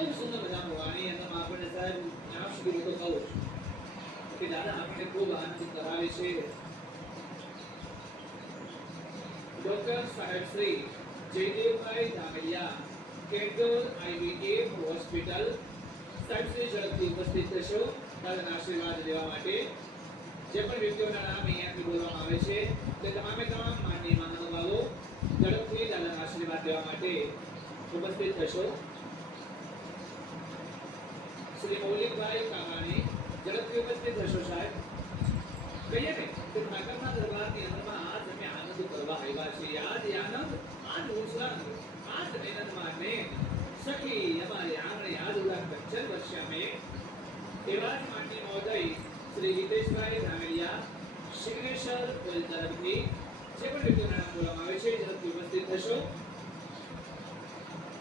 ખૂબ સુંદર મજાનું વાણી અને આપણને સાહેબ ત્યાં સુધી તો કહું કે દાદા આપણને ખૂબ આનંદ કરાવે છે. ડોક્ટર સાહેબ શ્રી જયદેવભાઈ ધામેલિયા, કેન્દ્ર આઈવીએમ હોસ્પિટલ, સાહેબ શ્રી ઝડપથી ઉપસ્થિત થશો દાદાના આશીર્વાદ લેવા માટે. જે પણ વ્યક્તિઓના નામ અહીંયાથી બોલવામાં આવે છે તે તમામે તમામ માનનીય મહાનુભાવો ઝડપથી દાદાના આશીર્વાદ લેવા માટે ઉપસ્થિત થશો. શ્રી મૌલિકભાઈ કામાણી ઝડપથી ઉપસ્થિત થશો સાહેબ. કહીએ ને કે ઠાકરના દરબારની અંદરમાં આજ અમે આનંદ કરવા આવ્યા છીએ. આજ આનંદ, આજ ઉત્સાહ, આજ મહેનતમાં મેં સખી અમારી આંગણે આજ ઉડા કંચન વર્ષે અમે એવા જ માનનીય મહોદય શ્રી હિતેશભાઈ ધામેલિયા, સિગ્નેચર ઓઇલ તરફથી જે પણ વ્યક્તિઓના નામ બોલવામાં આવે છે ઝડપથી ઉપસ્થિત થશો.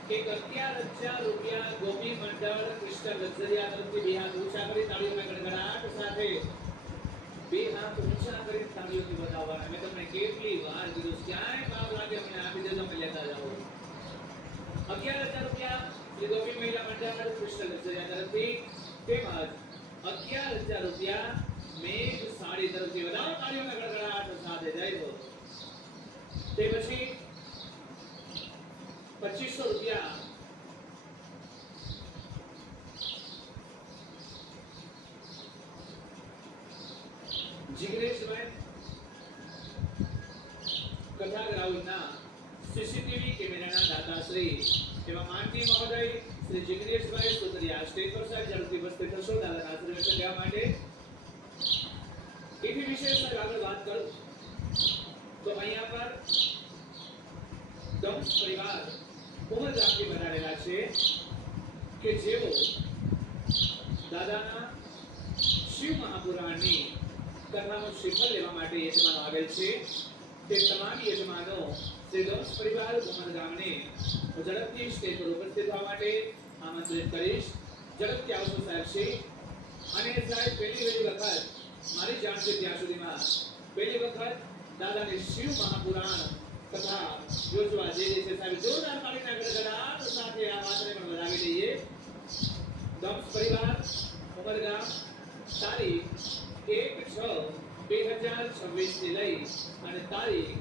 11,000 રૂપિયા ગોપી મંડળ ક્રિસ્ટલ લક્ઝરિયા તરફથી બે હાથ ઊંચા કરી તાળીઓના ગડગડાટ સાથે બે હાથ ઊંચા કરી તાળીઓથી વધાવવાના. મેં તમને કેટલી વાર કીધું, ક્યાંય ભાવ લાગે અમને આપી દેજો, અમે લેતા જાઓ. 11,000 રૂપિયા શ્રી ગોપી મહિલા મંડળ ક્રિસ્ટલ લક્ઝરિયા તરફથી, તેમજ 11,000 રૂપિયા મેઘ સાડી તરફથી વધાવો તાળીઓના ગડગડાટ સાથે જય હો. તે પછી 2500 રૂપિયા જિગ્નેશભાઈ કથા ગ્રાઉન્ડના સીસીટીવી કેમેરાના દાતાશ્રી એવા માનનીય મહોદય શ્રી જિગ્નેશભાઈ સુતરિયા સ્ટેજ પર સાહેબ ઝડપથી ઉપસ્થિત થશો દાદાના આશીર્વાદ લેવા માટે. એથી વિશેષ આગળ વાત કરું તો અહીંયા પર દંસ પરિવાર ઉમરગામથી બનાવેલા છે કે જેઓ દાદાના શિવ મહાપુરાણની કથાનું શ્રીફળ લેવા માટે યજમાનો આવેલ છે. તે તમામ યજમાનો શ્રી દંસ પરિવાર ઉમરગામને ઝડપથી સ્ટેજ પર ઉપસ્થિત થવા માટે આમંત્રિત કરીશ. ઝડપથી આવશો સાહેબ શ્રી. અને સાહેબ પહેલી વખત મારી જાણ છે ત્યાં સુધીમાં પહેલી વખત દાદાની શિવ મહાપુરાણ કથા યોજવા જઈ રહી છે સાહેબ. જોરદાર તાળીના ગડગડાટ સાથે આ વાતને પણ વધાવી દઈએ. દંસ પરિવાર ઉમરગામ તારીખ 1/6/2026 થી લઈ અને તારીખ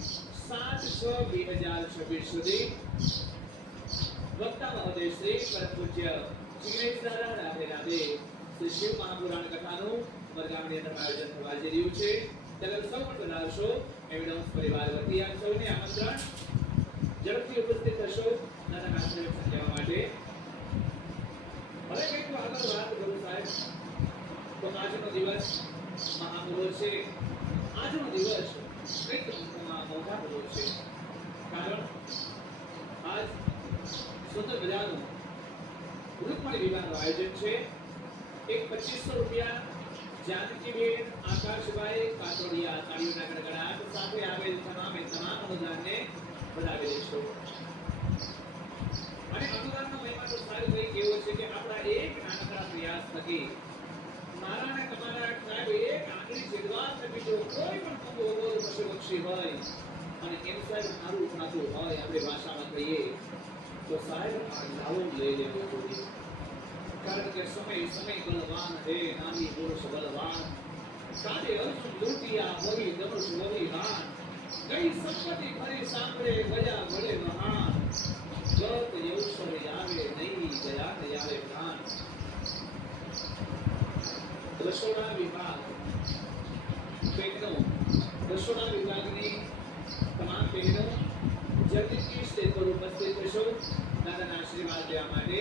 7/6/2026 સુધી વક્તા મહોદય શ્રી પરમ પૂજ્ય જિગ્નેશ દાદા રાધે રાધે શ્રી શિવ મહાપુરાણ કથાનું ઉમરગામની અંદર આયોજન થવા જઈ રહ્યું છે. ત્યારે સૌ પણ બનાવશો એવિડન્સ પરિવાર વતી આપ સૌને આમંત્રણ. ઝડપથી ઉપસ્થિત થશો દાદાના આશીર્વાદ લેવા માટે. હવે કંઈક આગળ વાત કરું સાહેબ તો આજનો દિવસ મહામૂલો છે. આજનો દિવસ કંઈક મોટા મૂલો છે. કારણ આજ સુંદર મજાનું રૂકમણી વિવાહનું આયોજન છે. એક 2500 રૂપિયા જાનકીબેન આકાશભાઈ કાતોડિયા તાળીઓના ગડગડાટ સાથે આવેલ તમામ અનુદાનને વધાવી દેશો. અને અનુદાનનો મહિમા તો સારું કઈ કેવો છે કે આપણા એક નાનકડા પ્રયાસ થકી મારા અને તમારા સાહેબ એક આંગળી જેટલા થકી જો કોઈ પણ પશુ પક્ષી હોય અને એમ સાહેબ મારું થતું હોય આપણે ભાષામાં કહીએ તો સાહેબ આ લાવો લઈ લેવો જોઈએ. કારણ કે સમય બલવાન હે નામી પુરુષ બલવાન કાલે અર્જુન લૂટિયા વહી ધનુષ વહી હાન ગઈ સંપત્તિ ભરી સાંભળે ગયા વડે મહાન ગત યૌષર આવે નહીં ગયા ને આવે પ્રાણ. રસોડા વિભાગ બહેનો, રસોડા વિભાગની તમામ બહેનો જલ્દીથી સ્ટેજ પર ઉપસ્થિત થશો દાદાના આશીર્વાદ લેવા માટે.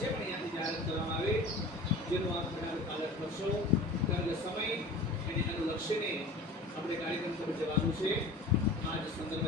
જે પણ અહીંયાથી જાહેરાત કરવામાં આવે જેનું આપ બરાબર પાલન કરશો. કારણ કે સમય એને અનુલક્ષીને આપણે કાર્યક્રમ પર જવાનું છે. આજ સંદર્ભ